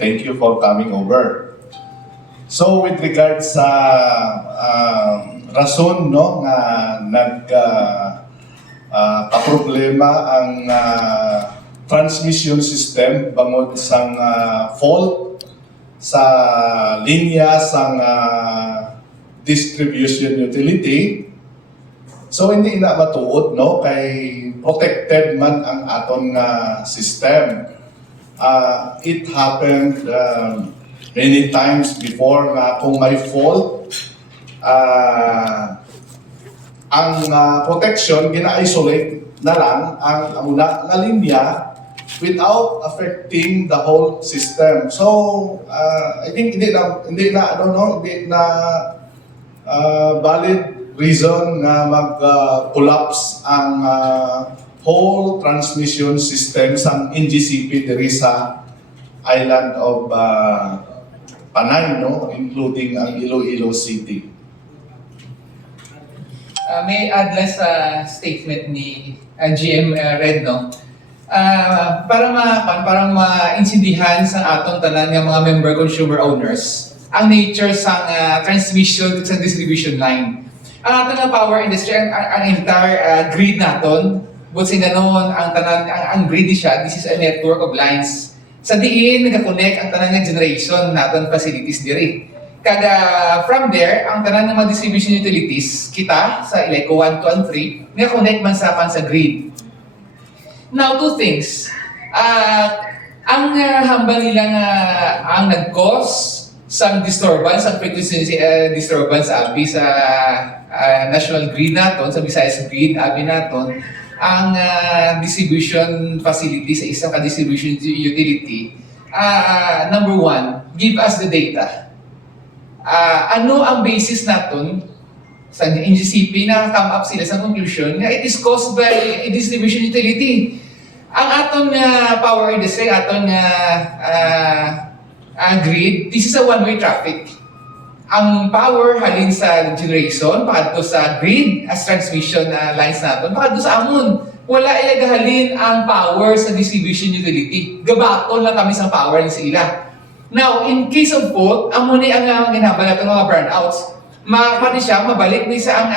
Thank you for coming over. So with regards sa rason no nga kaproblema ang transmission system bangod sang fault sa linya sang distribution utility. So hindi na matuod no kay protected man ang aton system. It happened many times before na kung may fault, ang protection gina-isolate na lang ang una na linya without affecting the whole system. So I think hindi na valid reason na mag-collapse ang whole transmission system sa NGCP diri sa island of Panay, no? Including ang Iloilo City. May add lang sa statement ni GM Red, no? Para ma-insindihan sa atong tanan ng mga member consumer owners ang nature sa transmission sa distribution line. Ang atong power industry, ang entire grid naton, but sa ganon, ang grid siya, this is a network of lines. Sa diin, nag-connect ang tanan ng generation naton facilities diri. Kada from there, ang tanan ng mga distribution utilities, kita sa Ileco 1, 2, and 3, nag-connect man sa grid. Now, two things. Ang hambal nila nga ang nag-cause sa disturbance, ang frequency disturbance abi sa national grid naton, sa Visayas grid abi naton, ang distribution facility sa isang ka-distribution utility. Number one, give us the data. Ano ang basis naton sa NGCP na come up sila sa conclusion nga it is caused by a distribution utility. Ang aton power industry, aton grid, this is a one-way traffic. Ang power halin sa generation, pakadto sa grid as transmission lines naton, pakadto sa amon. Wala ilagahalin ang power sa distribution utility. Gabaton lang kami sa power sa ila. Now, in case of fault, amon ni ang ginabal natin mga brownouts. Pwede siya mabalik ni sa ang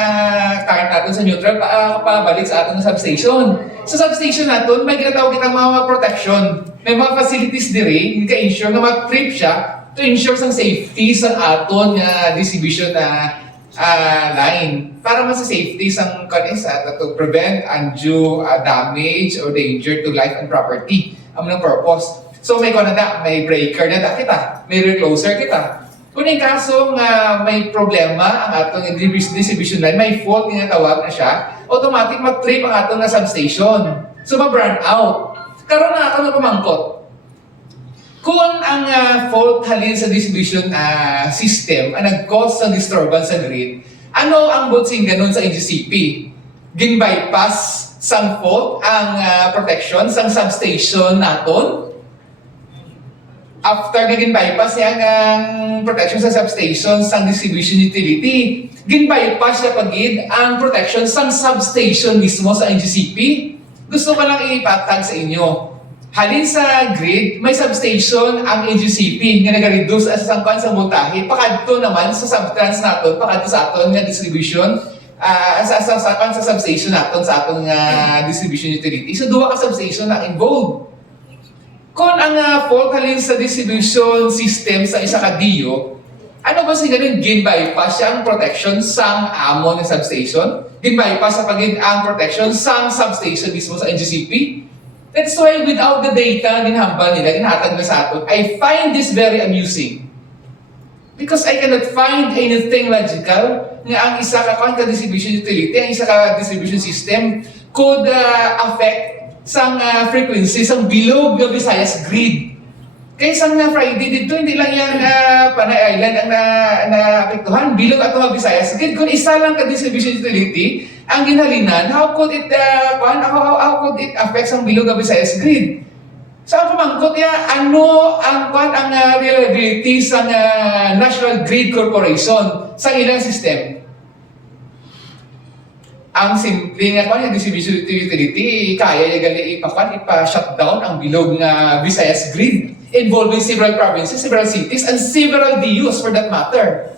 current natin sa neutral, pabalik sa atong substation. Sa substation natin, may ginatawag kitang mga protection. May mga facilities diri, ka-ensure na mag-trip siya to ensure sa safety sa aton distribution line. Para mas sa safety sa kanisa to prevent undue damage or danger to life and property. Ang purpose. So may may breaker na kita, may recloser kita. Kung yung kaso nga may problema ang atong distribution line, may fault na tawag na siya, automatic mag-trip ang atong na substation. So ma-burn out. Karoon na atong pamangkot. Kung ang fault halin sa distribution system ang nag-cause ng disturbance sa grid, ano ang butsing ganun sa NGCP? Gin-bypass sang fault ang protection sang substation naton? After gin-bypass niya ang protection sa substation sang distribution utility, gin-bypass niya pagid ang protection sang substation mismo sa NGCP? Gusto ko lang ipatag sa inyo. Halin sa grid, may substation ang NGCP nga nag-reduce as sa voltahe. Pakadto naman sa subtrans naton, pakadto sa aton nga distribution, sa substation naton sa aton nga distribution utility. So duha ka substation na involved. Kung ang fault halin sa distribution system sa isa ka DIO, ano ba siya ganun? Gin-bypass siya ang protection sang amon ng substation? Gin-bypass sa pagin ang protection sang substation mismo sa NGCP? That's why without the data ginhambal nila, ginhatag na sa aton, I find this very amusing. Because I cannot find anything logical nga ang isa ka distribution utility, ang isa ka distribution system could affect sang frequency sang bilog ng Visayas grid. Kaya sang Friday dito, hindi lang yan Panay Island ang naapektuhan. Bilog at mga Visayas grid. Kung isa lang ka-distribution utility, ang ginhalinan, how could it affect sang bilog ng Visayas grid? Sa pamangkot niya, ano ang reliability sa National Grid Corporation sa ilang system? Ang simple nga distribution utility, kaya niya gali ipa-shutdown ang bilog nga Visayas grid. involving several provinces, several cities, and several DUs for that matter.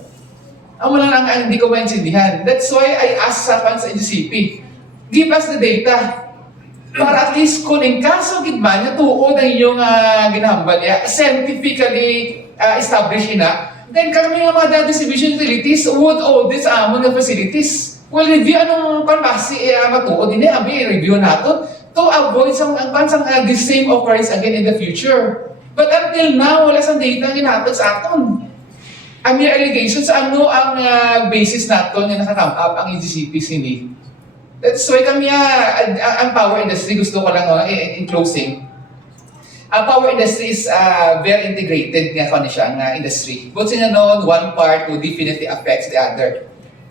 Ang wala lang ang hindi ko maintindihan. That's why I asked sa NGCP, give us the data. Para at least kung in kaso gitman niya, tuod ang inyong ginahambal niya, scientifically established na, then kami nga mga distribution utilities would audit sa among nga facilities. Well, review anong panbasi matuod din abi review nato to avoid the same occurrence again in the future. But until now, wala sang data nga ginatod sa aton. Ang mere allegations, ano ang basis nato na nakakam up ang NGCP sini. That's why kami ang power industry, gusto ko lang in closing. Ang power industry is very integrated nga kung siya ang industry. But siya noon, one part will definitely affects the other.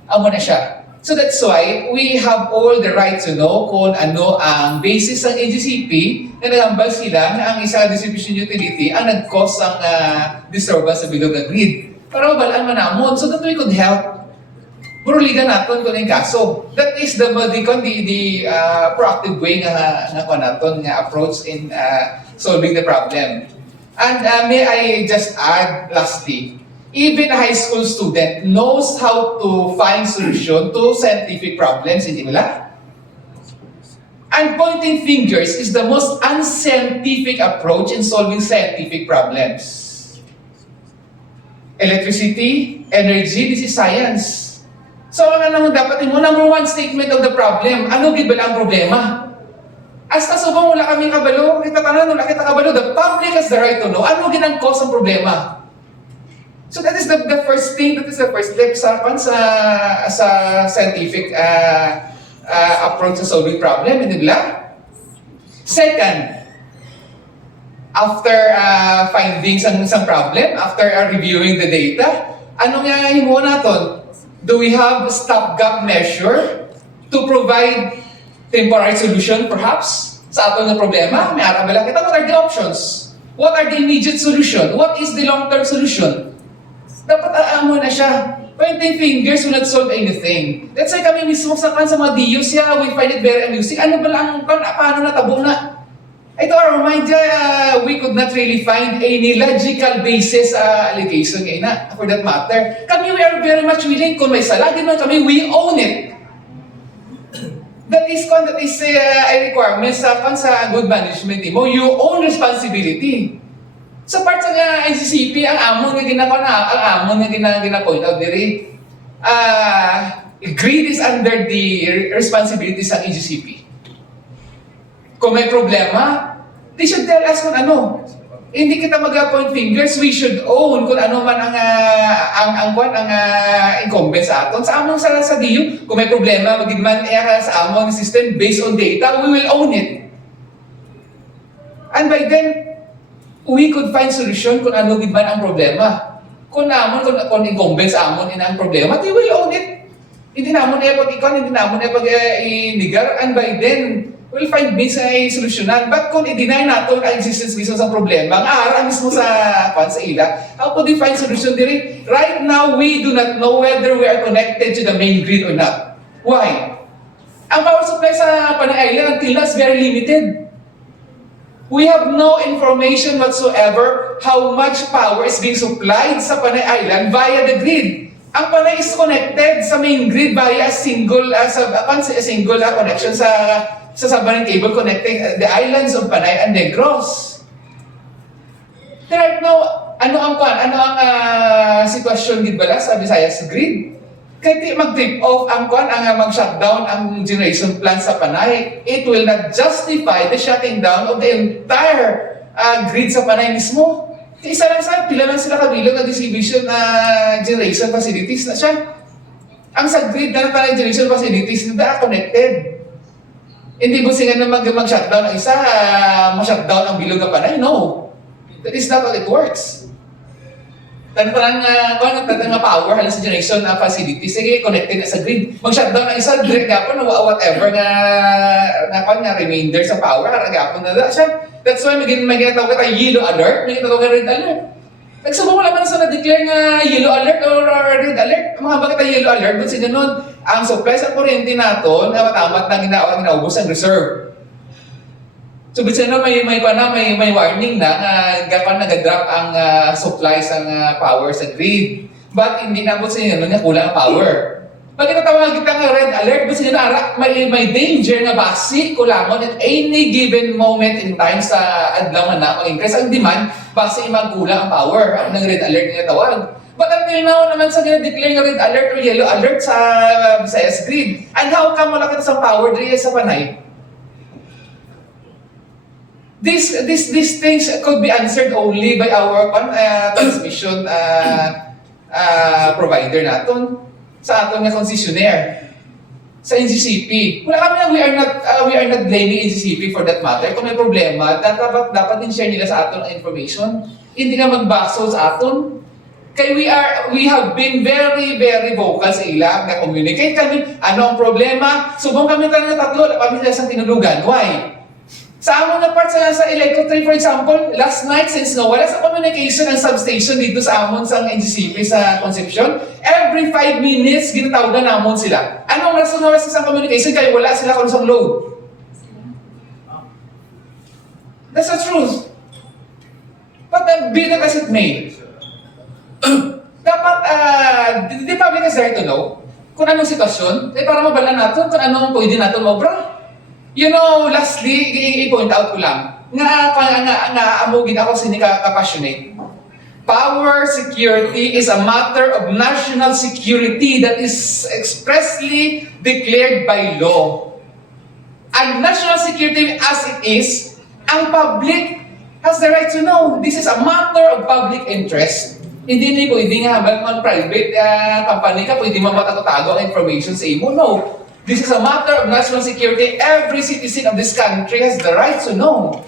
Amo na siya. So that's why we have all the right to know kung ano ang basis ng NGCP na nagambal sila na ang isang distribution utility ang nag-cause ng disturbance sa bilog na grid. Para mabalaan man namon, so that we could help. Buruligan natin kung yung kaso. That is the proactive way nga naton nga approach in solving the problem. And may I just add lastly, even a high school student knows how to find solution to scientific problems, hindi nila? And pointing fingers is the most unscientific approach in solving scientific problems. Electricity, energy, this is science. So ano naman dapat mo? Number one statement of the problem. Ano gid ba ang problema? Hasta subong wala kaming kabalo, kita tanan wala kita kabalo. The public has the right to know ano gid ang cause ng problema. So that is the first thing, that is the first step sa scientific approach sa solving problem, hindi ba? Second, after finding isang problem, after reviewing the data, ano nga himuon naton? Do we have stopgap measure to provide temporary solution perhaps sa aton na problema? May ara bala kita, what are the options? What are the immediate solution? What is the long-term solution? Dapat aamo na siya. Pointing fingers will not solve anything. That's why kami mismo sa mga DUs, we find it very amusing. Ano ba lang, paano natabo na? Ito, our mind, we could not really find any logical basis allegation ngayon na, for that matter. Kami, we are very much willing, kung may sala, din man kami, we own it. That is a requirement sa good management mo. You own responsibility. Sa part sa NGCP, ang amon nga gina-point out diri. Greed is under the responsibilities ng NGCP. Kung may problema, they should tell us kung ano. Hindi kita mag-point fingers, we should own kung ano man ang incumbent sa aton. Sa among sa DU, kung may problema, magigman sa among system based on data, we will own it. And by then, we could find solution kung ano gid man ang problema. Kung incumbent sa amon ina ang problema, they will own it. Hindi namon hindi namon inigar, and by then, we'll find means ay solusyonan. But kung i-deny nato ang existence mismo sa problema, ang ara mismo sa ila, how could we find solution diri? Right now, we do not know whether we are connected to the main grid or not. Why? Ang power supply sa Panay Island until now is very limited. We have no information whatsoever how much power is being supplied sa Panay Island via the grid. Ang Panay is connected sa main grid via a single connection sa submarine cable connecting the islands of Panay and Negros. Right now, ano ang sitwasyon gid bala sa Visayas grid? Kaya mag-trip off ang mag-shutdown ang generation plant sa Panay, it will not justify the shutting down of the entire grid sa Panay mismo. Isa lang pila lang sila kabilog na distribution generation facilities na siya. Ang sa grid na Panay generation facilities na connected. Hindi mo singa na mag-shutdown ang isa, ma-shutdown ang bilog na Panay? No. That is not how it works. Parang power halos sa generation na facility, sige, connected na sa grid. Mag-shutdown ang isa, direct gapon, whatever nga remainder sa power, gapon na siya. That's why may ginatawag ka yellow alert, may ginatawag ka red alert. Nagsubok wala man sa na-declare nga yellow alert or red alert. Mga bakit ang yellow alert, doon siya nun, ang supply sa kuryente nato, na matamat na ginaubos ang reserve. So, bisa na may warning na gapan nag-drop ang supply sa power sa grid. But hindi na po sa inyo niya kulang ang power. Pag tinatawag kita nga red alert, bisa na may danger nga basi kulangon at any given moment in time sa adlaw na mag-increase ang demand basi magkulang ang power. Ang red alert nga tawag. But until now naman sa declare nga red alert or yellow alert sa Visayas grid. And how come wala kita sa power diri sa Panay? These things could be answered only by our transmission provider naton sa aton nga concessionaire sa NGCP. Wala kami na we are not blaming NGCP for that matter. Kung may problema, dapat din share nila sa aton ang information. Hindi na magbaso sa aton. Kaya we have been very, very vocal sa ilang na communicate kami. Ano ang problema? Subong kami tayo tatlo, kami sila sa tinulugan. Why? Sa amon na part sa Electro 3, for example, last night since wala sa communication ng substation dito sa amon sa NGCP sa Concepcion, every 5 minutes ginatawagan namon sila. Anong rason na sa communication? Kaya wala sila kung sa load. That's the truth. But be that as it may, dapat, the public is right to know kung anong sitwasyon, para mabala natin kung anong pwede natin mobra. You know, lastly, i-point out ko lang, nga amugin ako sinika-passionate. Power security is a matter of national security that is expressly declared by law. And national security as it is, ang public has the right to know. This is a matter of public interest. Hindi nga habang private company ka, pwede mamatago-tago ang information sa imo. No. This is a matter of national security. Every citizen of this country has the right to know.